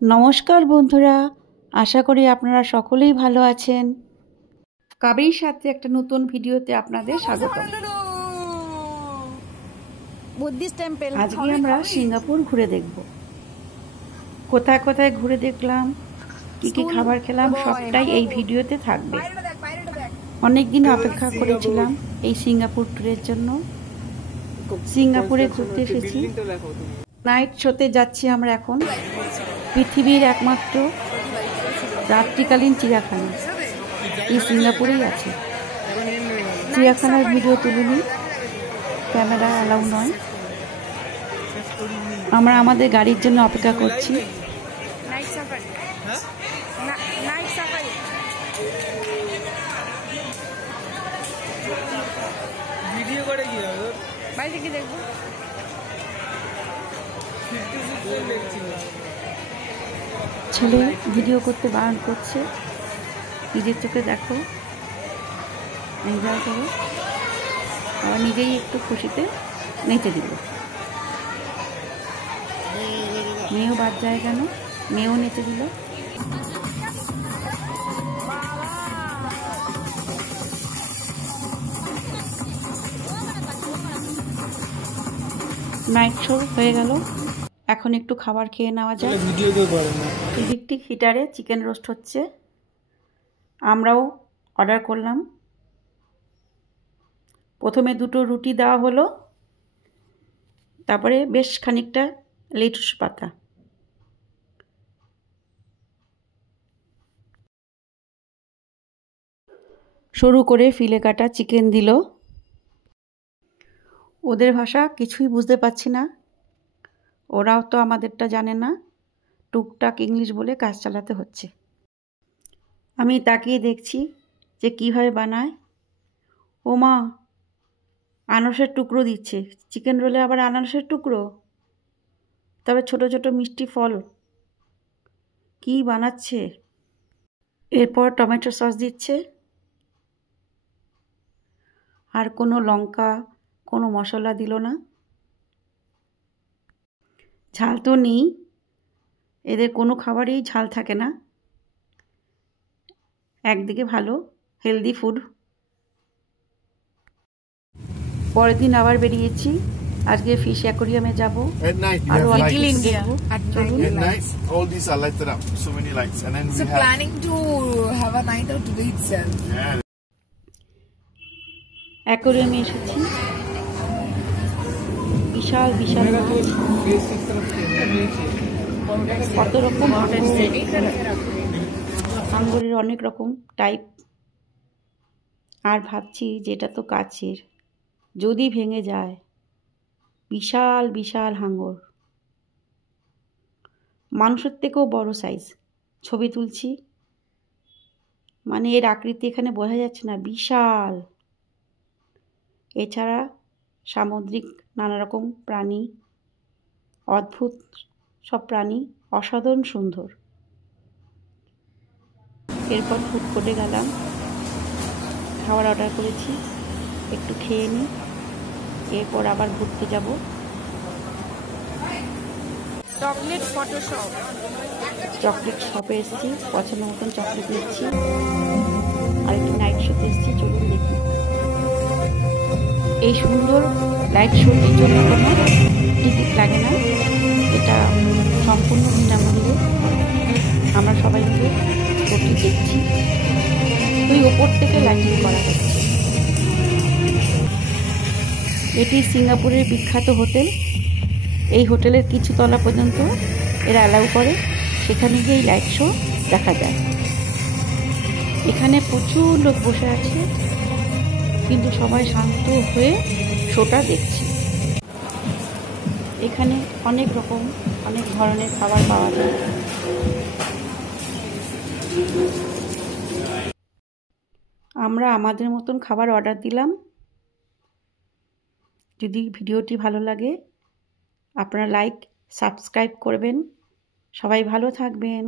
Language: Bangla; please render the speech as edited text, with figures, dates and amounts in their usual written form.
নমস্কার বন্ধুরা, আশা করি আপনারা সকলেই ভালো আছেন। কাবেরীর সাথে একটা নতুন ভিডিওতে আপনাদের স্বাগত। আজকে আমরা সিঙ্গাপুর ঘুরে দেখব। কোথায় কোথায় ঘুরে দেখলাম, কি কি খাবার খেলাম, সবটাই এই ভিডিওতে থাকবে। অনেক দিন অপেক্ষা করেছিলাম এই সিঙ্গাপুর ট্যুরের জন্য। সিঙ্গাপুরে ঘুরতে এসেছি। নাইট শোতে যাচ্ছি আমরা এখন। পৃথিবীর একমাত্র রাত্রিকালীন চিড়িয়াখানা এই সিঙ্গাপুরেই আছে। চিড়িয়াখানার ভিডিও তুলিনি, ক্যামেরা অ্যালাউ নয়। আমরা আমাদের গাড়ির জন্য অপেক্ষা করছি। ছেলে ভিডিও করতে বারণ করছে, নিজের চোখে দেখো, এনজয় করো। আবার নিজেই একটু খুশিতে নেচে দিল। মেয়েও বাদ যায় কেন, মেয়েও নেচে দিল। নাইট শো হয়ে গেল, এখন একটু খাবার খেয়ে নেওয়া যায়। ইলেকট্রিক হিটারে চিকেন রোস্ট হচ্ছে, আমরাও অর্ডার করলাম। প্রথমে দুটো রুটি দেওয়া হলো, তারপরে বেশ খানিকটা লেটুস পাতা। সরু করে ফিলে কাটা চিকেন দিল। ওদের ভাষা কিছুই বুঝতে পারছি না, ওরাও তো আমাদেরটা জানে না। টুকটাক ইংলিশ বলে কাজ চালাতে হচ্ছে। আমি তাকিয়ে দেখছি যে কিভাবে বানায়। ও মা, আনারসের টুকরো দিচ্ছে চিকেন রোলে, আবার আনারসের টুকরো, তবে ছোট ছোট মিষ্টি ফল। কি বানাচ্ছে! এরপর টমেটো সস দিচ্ছে, আর কোনো লঙ্কা, কোনো মশলা দিল না। ঝাল তো নেই, এদের কোনো খাবারেই ঝাল থাকে না। একদিকে ভালো, হেলদি ফুড। পরের দিন আবার বেরিয়েছি, আজকে ফিশ অ্যাকোরিয়ামে যাব। আর little India all these are lighted up, so many lights, and then so we planning to have a night out today itself. Yeah. অ্যাকোরিয়ামে এসেছি, বিশাল বিশাল মাছ, কত রকম হাঙ্গরের অনেক রকম টাইপ। আর ভাবছি যে এটা তো কাচের, যদি ভেঙে যায়। বিশাল বিশাল হাঙ্গর, মানুষের থেকেও বড় সাইজ। ছবি তুলছি, মানে এর আকৃতি এখানে বোঝা যাচ্ছে না, বিশাল। এছাড়া সামুদ্রিক নানা রকম প্রাণী, অদ্ভুত সব প্রাণী, অসাধারণ সুন্দর। এরপর ফুড কোর্টে গেলাম, খাবার অর্ডার করেছি, একটু খেয়ে নিই, এরপর আবার ঘুরতে যাব। Chocolate photo shop. চকলেট শপে এসেছি, পছন্দ মতন চকলেট নিচ্ছি। আর একটি নাইট শোতে এসেছি, চলুন দেখি। এই সুন্দর লাইট শোটির জন্য কোনো টিকিট লাগে না, এটা সম্পূর্ণ বিনামূল্যে। আমরা সবাই মিলে শোটি দেখছি। ওই ওপর থেকে লাইটিং করা হচ্ছে। এটি সিঙ্গাপুরের বিখ্যাত হোটেল। এই হোটেলের কিছু তলা পর্যন্ত এরা অ্যালাউ করে, সেখানে গিয়ে এই লাইট শো দেখা যায়। এখানে প্রচুর লোক বসে আছে, কিন্তু সবাই শান্ত হয়ে শোটা দেখছে। এখানে অনেক রকম, অনেক ধরনের খাবার পাওয়া যায়। আমরা আমাদের মতন খাবার অর্ডার দিলাম। যদি ভিডিওটি ভালো লাগে আপনারা লাইক, সাবস্ক্রাইব করবেন। সবাই ভালো থাকবেন।